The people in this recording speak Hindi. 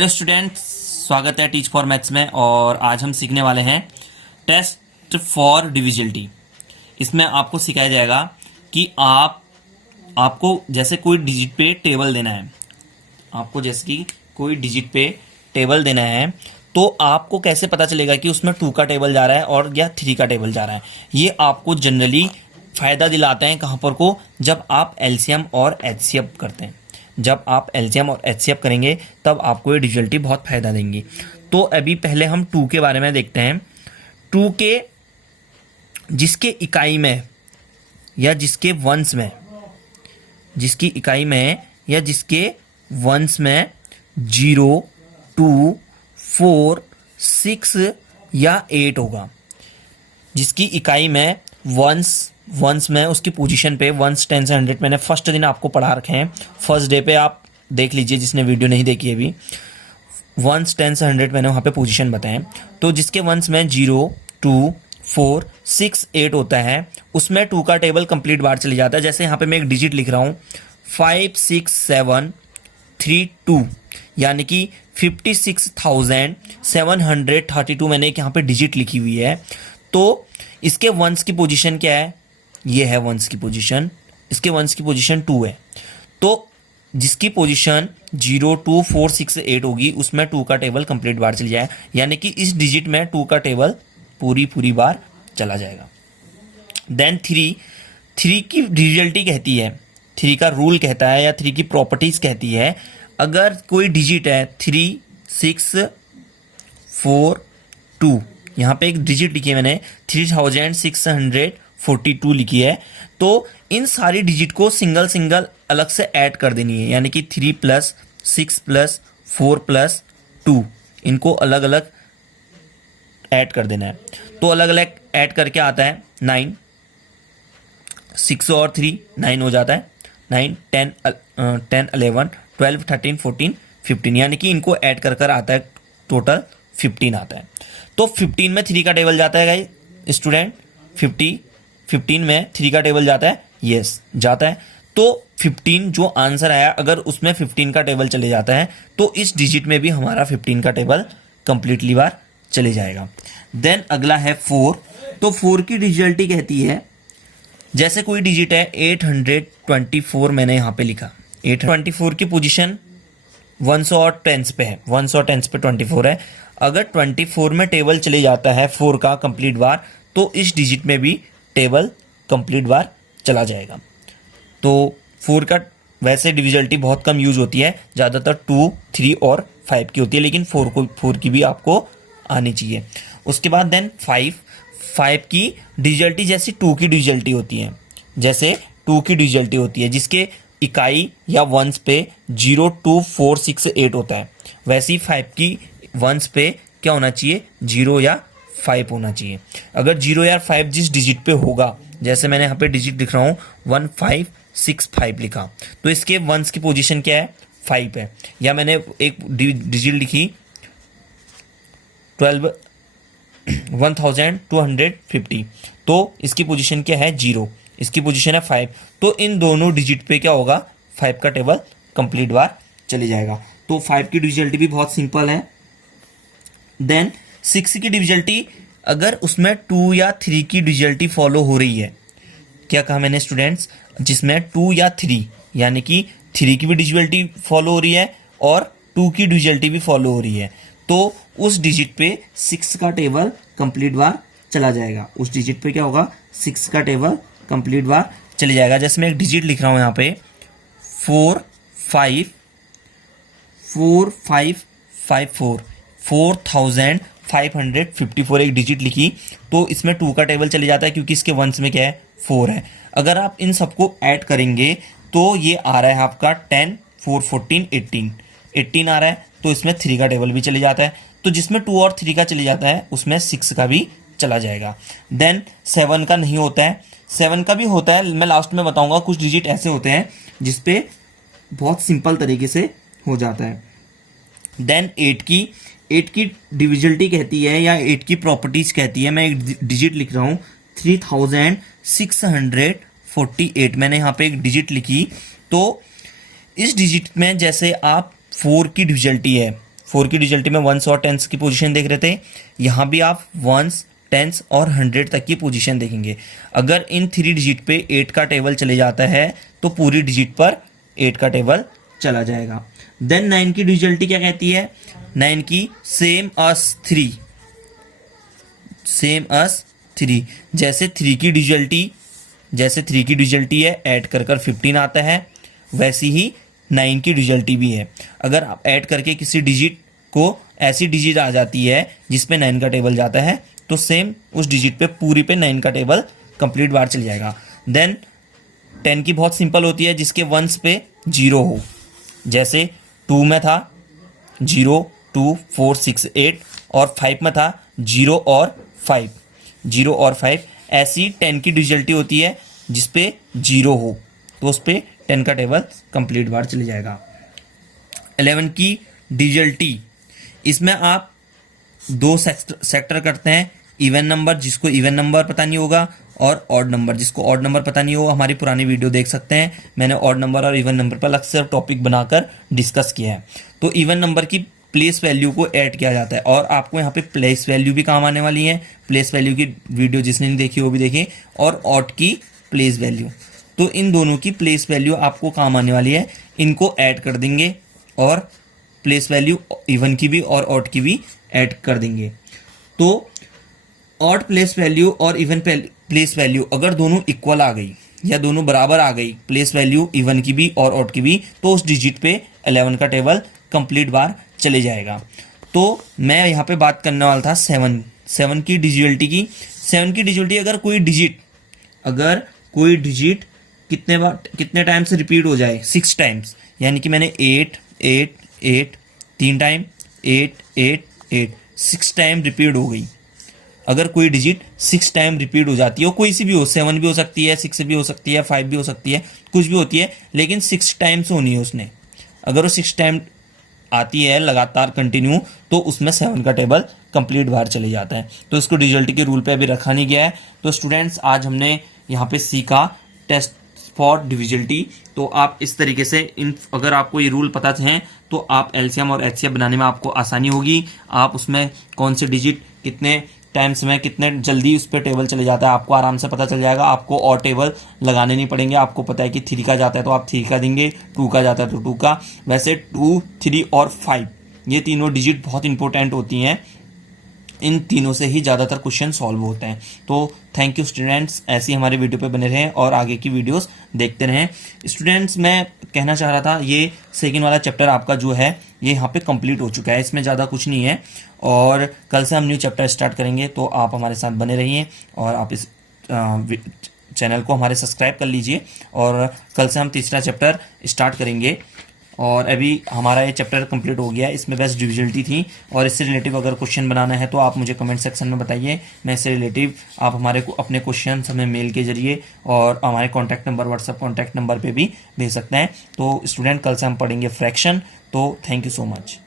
हेलो स्टूडेंट्स, स्वागत है टीच फॉर मैथ्स में। और आज हम सीखने वाले हैं टेस्ट फॉर डिविजिबिलिटी। इसमें आपको सिखाया जाएगा कि आपको जैसे कोई डिजिट पे टेबल देना है, तो आपको कैसे पता चलेगा कि उसमें 2 का टेबल जा रहा है और या 3 का टेबल जा रहा है। ये आपको जनरली फ़ायदा दिलाते हैं कहाँ पर को, जब आप एलसीएम और एचसीएफ करते हैं। जब आप एलसीएम और एचसीएफ करेंगे तब आपको ये डिविजिबिलिटी बहुत फ़ायदा देंगी। तो अभी पहले हम 2 के बारे में देखते हैं। 2 के जिसके इकाई में या जिसके वंश में, जिसकी इकाई में या जिसके वंश में 0, 2, 4, 6 या 8 होगा, जिसकी इकाई में वंश में उसकी पोजीशन पे 1 10 से 100 मैंने फर्स्ट दिन आपको पढ़ा रखे हैं। फर्स्ट डे पे आप देख लीजिए जिसने वीडियो नहीं देखी है अभी। 1 10 से 100 मैंने वहाँ पे पोजीशन बताएं। तो जिसके वंश में 0, 2, 4, 6, 8 होता है उसमें 2 का टेबल कंप्लीट बार चली जाता है। जैसे यहाँ पे मैं एक डिजिट लिख रहा हूँ 5 6 7 3 2, यानी कि 56,732 मैंने एक यहाँ पे डिजिट लिखी हुई है। तो इसके वंश की पोजीशन क्या है? ये है वंश की पोजीशन। इसके वंश की पोजीशन 2 है। तो जिसकी पोजीशन 0, 2, 4, 6, 8 होगी उसमें 2 का टेबल कंप्लीट बार चली जाए, यानी कि इस डिजिट में 2 का टेबल पूरी बार चला जाएगा। देन 3 की डिविजिबिलिटी कहती है, 3 का रूल कहता है या 3 की प्रॉपर्टीज कहती है, अगर कोई डिजिट है 3, 6, 4, 2, यहाँ पे एक डिजिट लिखी है मैंने 3642 लिखी है, तो इन सारी डिजिट को सिंगल अलग से ऐड कर देनी है, यानी कि 3 + 6 + 4 + 2 इनको अलग अलग ऐड कर देना है। तो अलग अलग ऐड करके आता है 9, 6 और 3 9 हो जाता है, 9 10 11 12 13 14 15, यानी कि इनको ऐड कर आता है टोटल 15 आता है। तो 15 में 3 का टेबल जाता है गाइस स्टूडेंट, 15 में 3 का टेबल जाता है, यस जाता है। तो 15 जो आंसर आया अगर उसमें 15 का टेबल चले जाता है तो इस डिजिट में भी हमारा 15 का टेबल कंप्लीटली बार चले जाएगा। देन अगला है 4। तो 4 की डिजिबिलिटी कहती है, जैसे कोई डिजिट है 824 मैंने यहाँ पे लिखा, 824 की पोजीशन 100 और 10 पे है, 100 और 10 पे 24 है। अगर 24 में टेबल चले जाता है 4 का कंप्लीट बार तो इस डिजिट में भी टेबल कंप्लीट बार चला जाएगा। तो 4 का वैसे डिविजिबिलिटी बहुत कम यूज होती है, ज़्यादातर 2, 3 और 5 की होती है, लेकिन 4 की भी आपको आनी चाहिए। उसके बाद देन 5 की डिविजिबिलिटी जैसी 2 की डिविजिबिलिटी होती है, जैसे 2 की डिविजिबिलिटी होती है जिसके इकाई या वंश पे 0, 2, 4, 6, 8 होता है, वैसी 5 की वंश पे क्या होना चाहिए? 0 या 5 होना चाहिए। अगर 0 या 5 जिस डिजिट पे होगा, जैसे मैंने यहाँ पे डिजिट लिख रहा हूँ 1565 लिखा, तो इसके वंश की पोजीशन क्या है? 5 है। या मैंने एक डिजिट लिखी 1250, तो इसकी पोजीशन क्या है? 0, इसकी पोजीशन है 5। तो इन दोनों डिजिट पे क्या होगा? 5 का टेबल कंप्लीट बार चले जाएगा। तो 5 की डिविजिबिलिटी भी बहुत सिंपल है। देन 6 की डिविजिबिलिटी, अगर उसमें 2 या 3 की डिविजिबिलिटी फॉलो हो रही है, क्या कहा मैंने स्टूडेंट्स? जिसमें 2 या 3, यानी कि 3 की भी डिविजिबिलिटी फॉलो हो रही है और 2 की डिविजिबिलिटी भी फॉलो हो रही है, तो उस डिजिट पे 6 का टेबल कंप्लीट बार चला जाएगा। उस डिजिट पे क्या होगा? 6 का टेबल कंप्लीट बार चली जाएगा। जैसे मैं एक डिजिट लिख रहा हूँ यहाँ पे 4554 एक डिजिट लिखी, तो इसमें 2 का टेबल चले जाता है क्योंकि इसके वंश में क्या है? 4 है। अगर आप इन सबको ऐड करेंगे तो ये आ रहा है आपका 10, 4, 14, 18 आ रहा है, तो इसमें 3 का टेबल भी चले जाता है। तो जिसमें 2 और 3 का चले जाता है उसमें 6 का भी चला जाएगा। देन 7 का नहीं होता है, 7 का भी होता है, मैं लास्ट में बताऊंगा। कुछ डिजिट ऐसे होते हैं जिसपे बहुत सिंपल तरीके से हो जाता है। देन 8 की डिविजिबिलिटी कहती है या 8 की प्रॉपर्टीज कहती है, मैं एक डिजिट लिख रहा हूँ 3648 मैंने यहाँ पे एक डिजिट लिखी। तो इस डिजिट में जैसे आप 4 की डिविजिबिलिटी है, 4 की डिजिटलिटी में वंस और टेंस की पोजीशन देख रहे थे, यहाँ भी आप वंस, टेंस और 100 तक की पोजीशन देखेंगे। अगर इन 3 डिजिट पे 8 का टेबल चले जाता है तो पूरी डिजिट पर 8 का टेबल चला जाएगा। देन 9 की डिजिटलिटी क्या कहती है? 9 की सेम अस 3, सेम अस 3। जैसे 3 की डिजिटलिटी है, ऐड कर 15 आता है, वैसी ही 9 की डिजिटलिटी भी है। अगर आप ऐड करके किसी डिजिट को ऐसी डिजिट आ जाती है जिसपे 9 का टेबल जाता है तो सेम उस डिजिट पे पूरी पे 9 का टेबल कंप्लीट बार चल जाएगा। देन 10 की बहुत सिंपल होती है, जिसके वंस पे 0 हो। जैसे 2 में था 0, 2, 4, 6, 8 और 5 में था 0 और 5। ऐसी 10 की डिजिटलिटी होती है जिसपे 0 हो तो उस पे 10 का टेबल कंप्लीट बार चले जाएगा। 11 की डिजिटलिटी, इसमें आप 2 सेक्टर करते हैं, इवन नंबर जिसको इवन नंबर पता नहीं होगा और ऑड नंबर जिसको ऑड नंबर पता नहीं होगा। हमारी पुरानी वीडियो देख सकते हैं, मैंने ऑड नंबर और इवन नंबर पर अलग से टॉपिक बनाकर डिस्कस किया है। तो इवन नंबर की प्लेस वैल्यू को ऐड किया जाता है और आपको यहाँ पे प्लेस वैल्यू भी काम आने वाली है। प्लेस वैल्यू की वीडियो जिसने नहीं देखी वो भी देखें, और ऑड की प्लेस वैल्यू, तो इन दोनों की प्लेस वैल्यू आपको काम आने वाली है। इनको ऐड कर देंगे और प्लेस वैल्यू इवन की भी और ऑड की भी ऐड कर देंगे। तो ऑड प्लेस वैल्यू और इवन प्लेस वैल्यू अगर दोनों इक्वल आ गई या दोनों बराबर आ गई, प्लेस वैल्यू इवन की भी और ऑड की भी, तो उस डिजिट पे 11 का टेबल कंप्लीट बार चले जाएगा। तो मैं यहाँ पे बात करने वाला था 7 की डिजिटलिटी की। 7 की डिजिटलिटी, अगर कोई डिजिट कितने टाइम से रिपीट हो जाए, 6 टाइम्स, यानी कि मैंने 8 8 8 3 टाइम 8 8 8 6 टाइम रिपीट हो गई। अगर कोई डिजिट 6 टाइम रिपीट हो जाती है, वो कोई सी भी हो, 7 भी हो सकती है, 6 भी हो सकती है, 5 भी हो सकती है, कुछ भी होती है, लेकिन 6 टाइम्स होनी है उसने। अगर वो 6 टाइम आती है लगातार कंटिन्यू तो उसमें 7 का टेबल कंप्लीट बार चले जाता है। तो इसको डिजिटलिटी के रूल पे अभी रखा नहीं गया है। तो स्टूडेंट्स, आज हमने यहाँ पे सीखा टेस्ट फॉर डिविजिलिटी। तो आप इस तरीके से अगर आपको ये रूल पता हैं तो आप एलसीएम और एचसीएफ बनाने में आपको आसानी होगी। आप उसमें कौन से डिजिट कितने टाइम्स में कितने जल्दी उस पर टेबल चले जाता है आपको आराम से पता चल जाएगा। आपको और टेबल लगाने नहीं पड़ेंगे। आपको पता है कि 3 का जाता है तो आप 3 का देंगे, 2 का जाता है तो 2 का। वैसे 2, 3 और 5 ये तीनों डिजिट बहुत इंपॉर्टेंट होती हैं। इन तीनों से ही ज़्यादातर क्वेश्चन सॉल्व होते हैं। तो थैंक यू स्टूडेंट्स, ऐसी हमारे वीडियो पे बने रहें और आगे की वीडियोस देखते रहें। स्टूडेंट्स, मैं कहना चाह रहा था, ये सेकंड वाला चैप्टर आपका जो है ये यहाँ पे कंप्लीट हो चुका है, इसमें ज़्यादा कुछ नहीं है और कल से हम न्यू चैप्टर स्टार्ट करेंगे। तो आप हमारे साथ बने रहिए और आप इस चैनल को हमारे सब्सक्राइब कर लीजिए और कल से हम तीसरा चैप्टर स्टार्ट करेंगे। और अभी हमारा ये चैप्टर कंप्लीट हो गया है, इसमें बेस्ट डिविजिलिटी थी और इससे रिलेटिव अगर क्वेश्चन बनाना है तो आप मुझे कमेंट सेक्शन में बताइए। मैं इससे रिलेटिव आप हमारे को अपने क्वेश्चन हमें मेल के जरिए और हमारे contact number, WhatsApp contact number पे भी भेज सकते हैं। तो स्टूडेंट, कल से हम पढ़ेंगे फ्रैक्शन। तो थैंक यू सो मच।